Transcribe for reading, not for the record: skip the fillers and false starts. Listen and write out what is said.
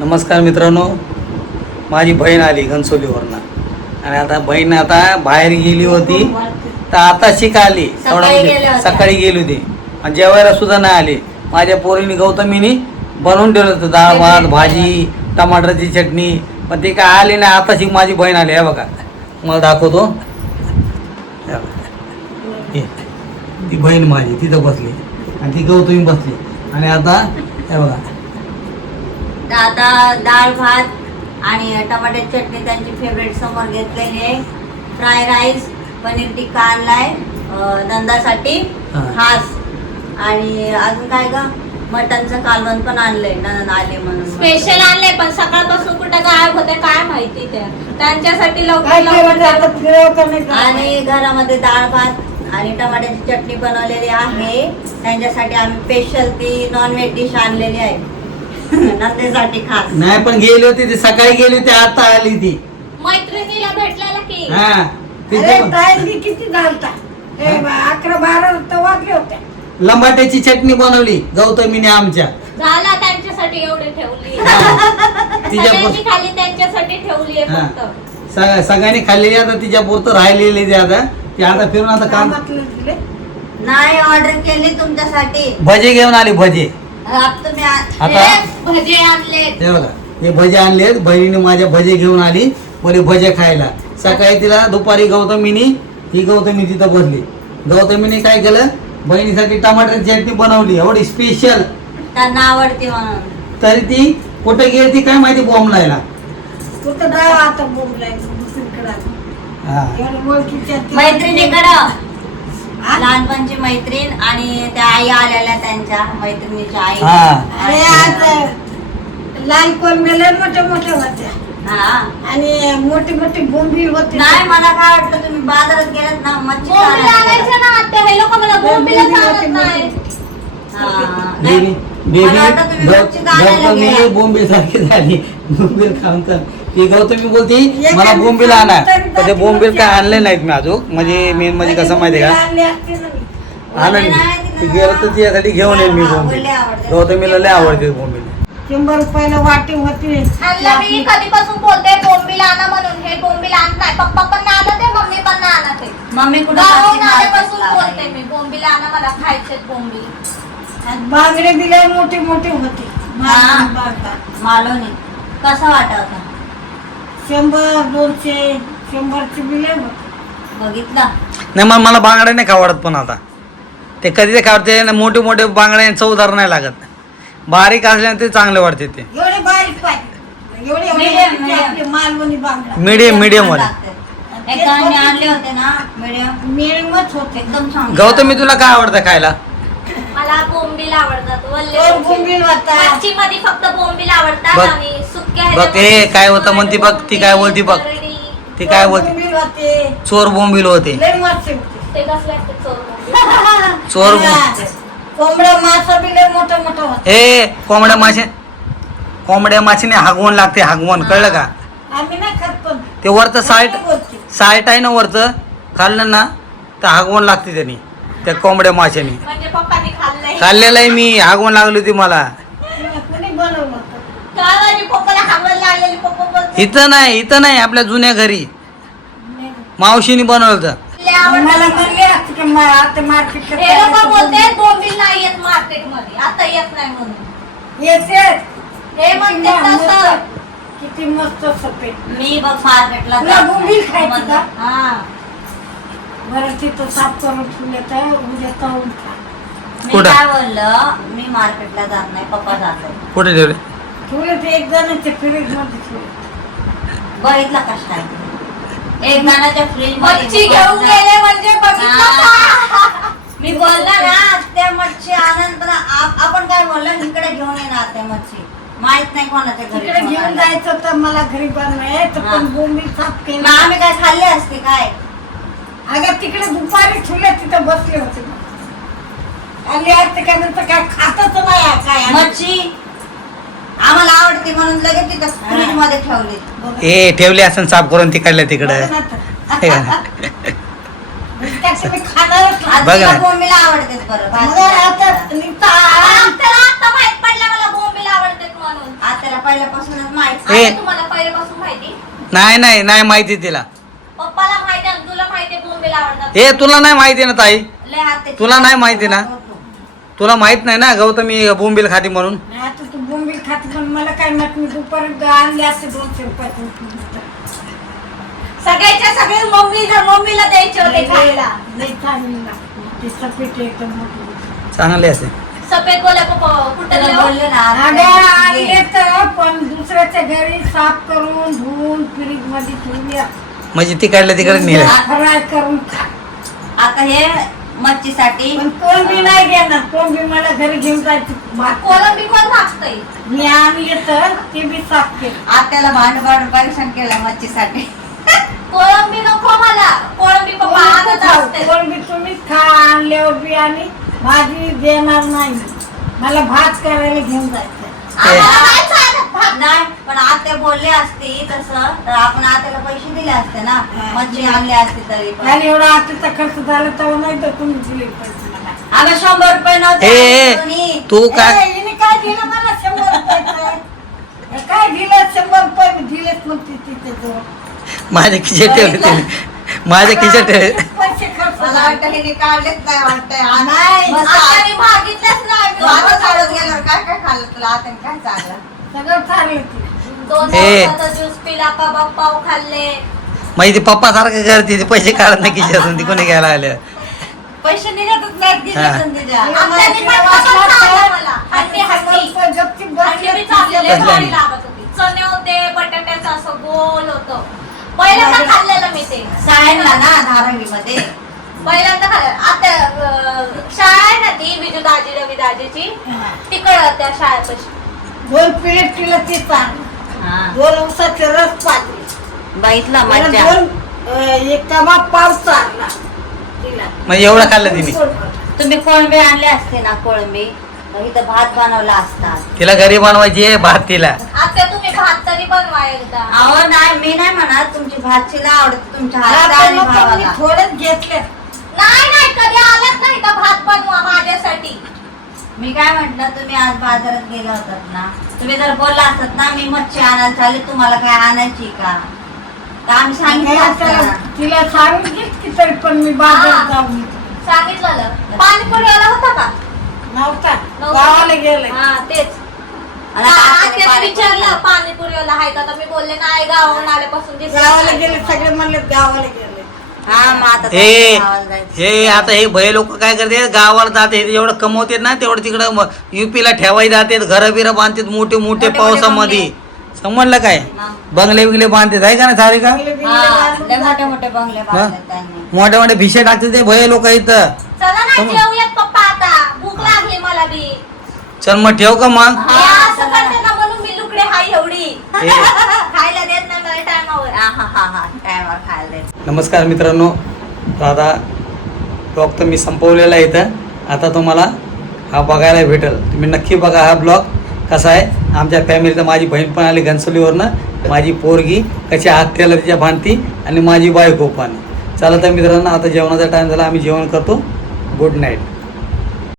नमस्कार मित्रांनो, माझी बहीण आली घनसोलीवरनं आणि आता बहीण बाहेर गेली होती तर आता आली सकाळी गेली होती आणि जेवायला सुद्धा नाही आली. माझ्या पोरीने गौतमीने बनवून ठेवलं होतं डाळ भात भाजी टमाटरची चटणी, पण ती काय आली नाही. आता माझी बहीण आली. हे बघा, मला दाखवतो. ती बहीण माझी तिथं बसली आणि ती गौतमी बसली आणि आता हे बघा, आता डाळ भात आणि टमाट्याची चटणी त्यांची फेवरेट समोर घेतलेली आहे. फ्राय राईस, पनीर टिक्का आणलाय नंदासाठी खास, आणि अजून काय ग मटनचं कालवण पण आणलंय नंद आले म्हणून स्पेशल आणलंय. पण सकाळपासून कुठं गायब होते काय माहिती, त्यांच्यासाठी लवकर आणि घरामध्ये डाळ भात आणि टमाट्याची चटणी बनवलेली आहे त्यांच्यासाठी. आम्ही स्पेशल ती नॉनव्हेज डिश आणलेली आहे नंदेसाठी खास. नाही पण गेली होती ती, सकाळी गेली होती, आता आली ती मैत्रिणीला भेटलेला की. किती झालता 11-12 तर वाजले होते. लंबाट्याची चटणी बनवली गौतमीने आमच्या. झाला त्यांच्यासाठी एवढे ठेवली, तिच्या सगळ्यांनी खाली त्यांच्यासाठी ठेवली आहे फक्त. सगळ्यांनी खाल्लेली, आता तिच्या पुरतं राहिलेली ती. आता ती आता फिरून आता काम नाही ऑर्डर केली तुमच्यासाठी. भजे घेऊन आली. भजे तुम्ही आता भजे आणले. हे बघा, हे भजे आणले. बहिणीने माझ्या भजे घेऊन आली, बोले भजे खायला. सकाळी तिला दुपारी गौतमीने तिथं बसली. गौतमीने काय केलं, बहिणीसाठी टमाटरची चटणी बनवली एवढी स्पेशल, त्यांना आवडते म्हणून. तरी ती कुठे गेली ती काय माहिती बॉम्बलायला. मैत्रिणीकडं लहानपणची मैत्रीण आणि त्या आई आलेल्या त्यांच्या मैत्रिणीच्या आई. अरे आज लाल कोंबड्या मोठ्या मोठ्या होत्या हा आणि मोठी मोठी बोंबी होती. नाही, मला काय वाटलं तुम्ही बाजारात गेलात ना मच्छी बोंबील आणायचं ना आत्या, हे लोक मला बोंबीलच आणत नाही. गौतमी बोंबील सारखी झाली. बोंबील खाऊन तर ती गौतमी बोलती मला बोंबील आणा, तर ते बोंबील काय आणले नाहीत मी अजून. म्हणजे मेन म्हणजे कसं माहिती का, आणलं ती गेलं तर तिच्यासाठी घेऊन येईल मी बोंबील. गौतमीला लय आवडते बोंबील. 100 रुपयाला वाटी होती. आणलं मी कधीपासून बोलते बोंबील आणा म्हणून, हे बोंबील आणताय. पप्पा पण आणत आहे, मम्मी पण आणत आहे. मम्मी कुठं गावाहून आल्यापासून बोलते मी बोंबील आणा, मला खायचे बोंबील. बांगडे दिले मोठे मोठे होते. मालवणी कसं वाटत होता? 100-200 100चे बिले होते. बघितलं नाही मग मला बांगडे नाही खावडत. पण आता ते कधी ते खावडते, मोठे मोठे बांगडे चवदार नाही लागत. बारीक असल्याने ते चांगले वाटते. ते एवढे बारीक पाहिजे, एवढे आपले मालवणी बांगडा मीडियम मध्ये. एकदा आम्ही आणले होते ना मिळमच होते. एकदम छान. गौतमी तुला काय आवडतं खायला? मला बोंबील आवडतात. बोंबील होता. मच्छीमध्ये फक्त बोंबील आवडतात बघ. आणि सुक्या बघ हे काय होतं म्हणती, बघ ती काय बोलती, बघ ती काय बोलती. बोंबील होते. चोर बोंबील होते. लय मस्त होते. ते कसले असते चोर बोंबील. चोर कोंबडा मासा बी लय मोठा मोठा होता. हे कोंबड्या माशीने हागवण लागते. हागवण कळलं का? आम्ही नाही खात पण ते वरचं साईट आहे ना, वरचं खाल्लं ना तर हागवण लागते त्यांनी, त्या कोंबड्या माशाने. म्हणजे पप्पानी खाल्लंय. खाल्लेलं आहे मी, हागवण लागली होती मला. कोणी बनवलं होतं? काय माझी पप्पाला खावलं लागलेली. पप्पा बोलते इथं नाही, आपल्या जुन्या घरी मावशीने बनवलं होतं. मला म्हणले असते की आता मार्केटला हे लोक बोलते बोंबील नाही येत मार्केट मध्ये, आता येत नाही म्हणून. येते. हे म्हणते तसं. किती मस्त सफेद. मी बघ मार्केटला तुला बोंबील खायची का? हा बरं तिथं साफ करून ठेवले तर उद्या तळून खा. मी कुठं? काय बोललं, मी मार्केटला जात नाही, पप्पा जातो. कुठे ठेवले? ठेवले ते एक जणांचे फ्रीज मध्ये ठेवले. बघितला कष्ट आहे एक जणाच्या फ्रीज मच्छी घेऊन गेले म्हणजे बघितलं का? मी बोलला ना त्या मच्छी आनंद, पण आपण काय बोललं इकडे घेऊन येणार त्या मच्छी, माहित नाही कोणाच्या घरी तिकडे घेऊन जायचं तर मला घरी बनवायचं हा. पण बोंबील साफ मग केलं. आम्ही काय खाल्ले असते काय? अगं तिकडे दुपारी ठेवले तिथं बसले होते. आले असते का नंतर काय खातच नाही काय. मच्छी आम्हाला आवडते म्हणून लगेच तिथं फ्रीज मध्ये ठेवली. हे ठेवले असं साफ करून तिकडल्या तिकडं. बघ ना तर. तुम्ही खाणारच नाही. बघ ना. मम्मीला आवडते बरं मग आता नुसतं आपल्याला आता माहित पडलं मला बोंबील आवडतात म्हणून. आत्याला पहिल्यापासूनच माहिती. हे. आता तुम्हाला पहिल्यापासून माहिती? नाही माहिती तिला. पप्पाला माहिती आणि तुला माहिती बोंबीला आवडतात. हे तुला नाही माहिती ना ताई, लय आत्याची तुला नाही माहिती ना? तुला माहित नाही ना गौतमी बोंबील खाती म्हणून. नाही, आता तू बोंबील खाते पण मला काय माहित, मी दुपारी आणले असते 200 रुपयाचे. सगळ्याच्या सगळे मम्मीला द्यायचे होते खायला. लई चांगली लागते. ती सफेद एकदम मोठी. चांगले असे. सफेद गोल्या कुठे त्याला बोलले ना अगं आणले आत्या. तर पण दुसऱ्याच्या घरी साफ करून धुवून फ्रीज मध्ये ठेवली, म्हणजे तिकडल्या तिकडे नेलं. फ्राय करून खा. आता हे मच्छीसाठी पण कोळंबी नाही घेणार, कोळंबी मला घरी घेऊन जायची. कोलंबी कोण भाजतंय? मी आणले तर ते बी साफ केलं. आत्याला भांडवल परेशान केलं मच्छीसाठी. कोळंबी नको मला. कोळंबी पप्पा आणत असते. कोळंबी तुम्ही खा आणल्यावर बी, आणि भाजी देणार नाही. मला भात करायला घेऊन जायचं. आम्हाला नाही चालत भात. नाही पण आत्या बोलले असते तसं तर आपण आत्याला पैसे दिले असते ना, मच्छी आणली असते तरी पण. आणि एवढा आताचा खर्च झाला तेव्हा नाही तर तुम्ही दिले पैसे मला. आम्ही 100 रुपये नव्हते ए, कोणी. तू काय ए, हिने काय दिलं मला 100 रुपये? काय दिलं? 100 रुपये दिलेच म्हणते तिथे जवळ. माझ्या खिशात ठेवले तिने, माझ्या खिशात ठेवले. पैसे खर्च मला झाले. वाटतं हे काढलेच नाही वाटतंय. नाही, मस्त आत्याने मागितलंच नाही. तू आता चालत गेल्यावर काय काय खाल्लं तुला आता काय चाललं? सगळं चाललं ते. 2 ए. दिवसाचा ज्यूस पिला, कबाब पाव खाल्ले. म्हणजे ती पप्पा सारखं करते, ते पैसे काढत नाही खिशातून, ती कोणी घ्यायला आलं. पैसे निघतच नाहीत खिशातून तिच्या. आत्याने पण तसंच सांगितलं मला. हंडी. 100 रुपये गपचीप हंडी बी बसले. चाललेले बसले. भारी लागत होती. चणे होते, बटाट्याचं असं गोल होतं. पहिल्यांदा खाल्लेलं मी ते. शाळेला ना धारावीमध्ये पहिल्यांदा खाल्लं. आता शाळा आहे ना ती विजू दाजी रवी दाजीची, हा. तिकडं त्या शाळेपाशी. 2 प्लेट केलं ते चांगलं. हा. 2 उसाचे रस पाजले. बघितला मला मज्जा. 2 एक कबाब पाव चालला तिला. म्हणजे एवढं खाल्लं तिने. तुम्ही कोळंबी आणले असते ना, कोळंबी तर इथं भात बनवला असता. तिला घरी बनवायची आहे भात तिला. आता तुम्ही भात तरी बनवा एकदा. अहो नाही, मी नाही म्हणत तुमची भातशीला आवडते तुमच्या हा, हातचा पण आणि मग मी भावाला. थोडेच घेतले. नाही कधी आलात नाही तर भात बनवा माझ्यासाठी. मी काय म्हटलं, तुम्ही आज बाजारात गेला होतात ना, तुम्ही जर बोलला असतात ना मी मच्छी आणायला चालले, तुम्हाला काय आणायची का, तर आम्ही सांगितलं असतं ना. तिला सांगितली की तरी पण मी बाजारात जाऊन येते. सांगितलं पाणीपुरीवाला होता का? नव्हता, नव्हता. गावाला गेले. हा तेच. आणि आता त्याने पाणी विचारलं पाणीपुरीवाला आहे का, तर मी बोलले नाही गावाहून आल्यापासून दिसला गावाला नाही. गेले सगळे म्हणले गावाला गेले. हा मग आता हे गावाला जायचं. हे आता हे भय लोक काय करते, गावाला जाते जेवढं कमवतात ना तेवढं तिकडं युपीला ठेवाय जातात, घरं बिरं बांधतात मोठे मोठे पावसामध्ये. समजलं काय? बंगले बिंगले बांधतात आहे का ना सारे का? बंगले बिंगले हा, बांधून लय मोठे मोठे बंगले बांधले त्यांनी. मोठे मोठे भिशे टाकतात ते भय लोक इथं. चला ना जेवूयात पप्पा, आता भूक लागली मला बी. चल मग ठेव का मग. हा, हे असं चला ना. करते ना म्हणून मी लुकडे हाय एवढी. हे. खायला देत नाही मला टायमावर. हा टायमावर खायला द्यायचं. नमस्कार मित्रांनो, तर आता ब्लॉग तर मी संपवलेला आहे इथं. आता तुम्हाला हा बघायला भेटेल, तुम्ही नक्की बघा हा ब्लॉग कसा आहे. आमच्या फॅमिलीचं माझी बहीण पण आली घनसोलीवरनं, माझी पोरगी कशी आत्याला तिच्या भांडती आणि माझी बायको पण. चला तर मित्रांनो, आता जेवणाचा टाईम झाला, आम्ही जेवण करतो. Good night.